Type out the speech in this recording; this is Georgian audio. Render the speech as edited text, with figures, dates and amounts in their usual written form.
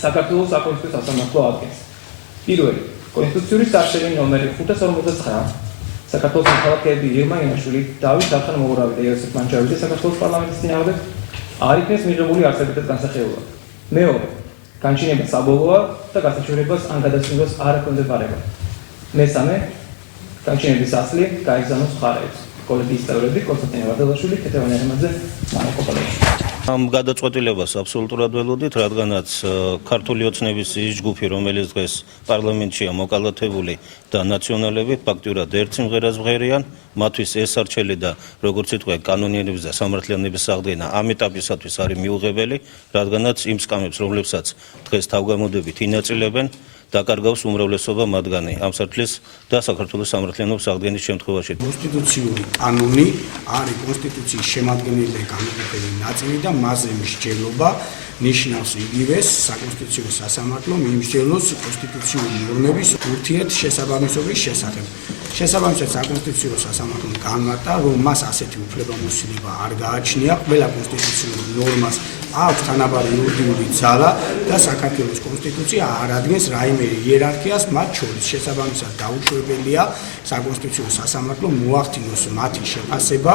საქართველოს საკონსტიტუციო სასამართლო ადგენს. პირველი, კონსტიტუციური წარსული ნომერი 559 საქართველოს მოქალაქეები ირმა ინაშვილი, დავით საფრანგ-მოურავი და იოსებ მანჯავიძე საქართველოს პარლამენტის წინააღმდეგ არ იქნეს მიღებული არსებითად განსახილველად. მეორე, განჩინება საბოლოოა და გასაჩივრებას ან გადასცემას არ ექვემდებარება. მესამე, განჩინების ასლი გაიზარდოს მხარეებს. კოლეგიის წევრები კონსტანტინე ვარდალაშვილი, ქეთევან ერმაძე, მანო კოპალოვიჩი. ამ გადაწყვეტილებას აბსოლუტურად ველოდით, რადგანაც ქართული ოცნების ის ჯგუფი, რომელიც დღეს პარლამენტშია მოკალათებული და ნაციონალები ფაქტურად ერთ სიმღერას ჟღერიან, მათთვის ეს არჩელი და როგორც იტყვა კანონიერების და სამართლიანობის აღდგენა ამ ეტაპისათვის არის მიუღებელი, რადგანაც იმ სკამებს, რომლებსაც დღეს თავგამოდებით ინაწილებენ, დაკარგავს უმრავლესობა მათგანი ამ სართლის და საქართველოს სამართლიანობის აღდგენის შემთხვევაში. კონსტიტუციური კანონი არის კონსტიტუციის შემადგენელი განუყოფელი ნაწილი და მასზე მსჯელობა ნიშნავს იგივეს საკონსტიტუციო სასამართლო მიიმსჯელოს კონსტიტუციური ნორმების ურთიერთშესაბამისობის შესახებ. შესაბამისად საკონსტიტუციო სასამართლომ განმარტა, რომ მას ასეთი უფლებამოსილება არ გააჩნია, ყველა კონსტიტუციურ ნორმას აქვს თანაბარი იურიდიული ძალა და საქართველოს კონსტიტუცია არ ადგენს რაიმე იერარქიას მათ შორის. შესაბამისად დაუშვებელია საკონსტიტუციო სასამართლომ მოახდინოს მათი შეფასება.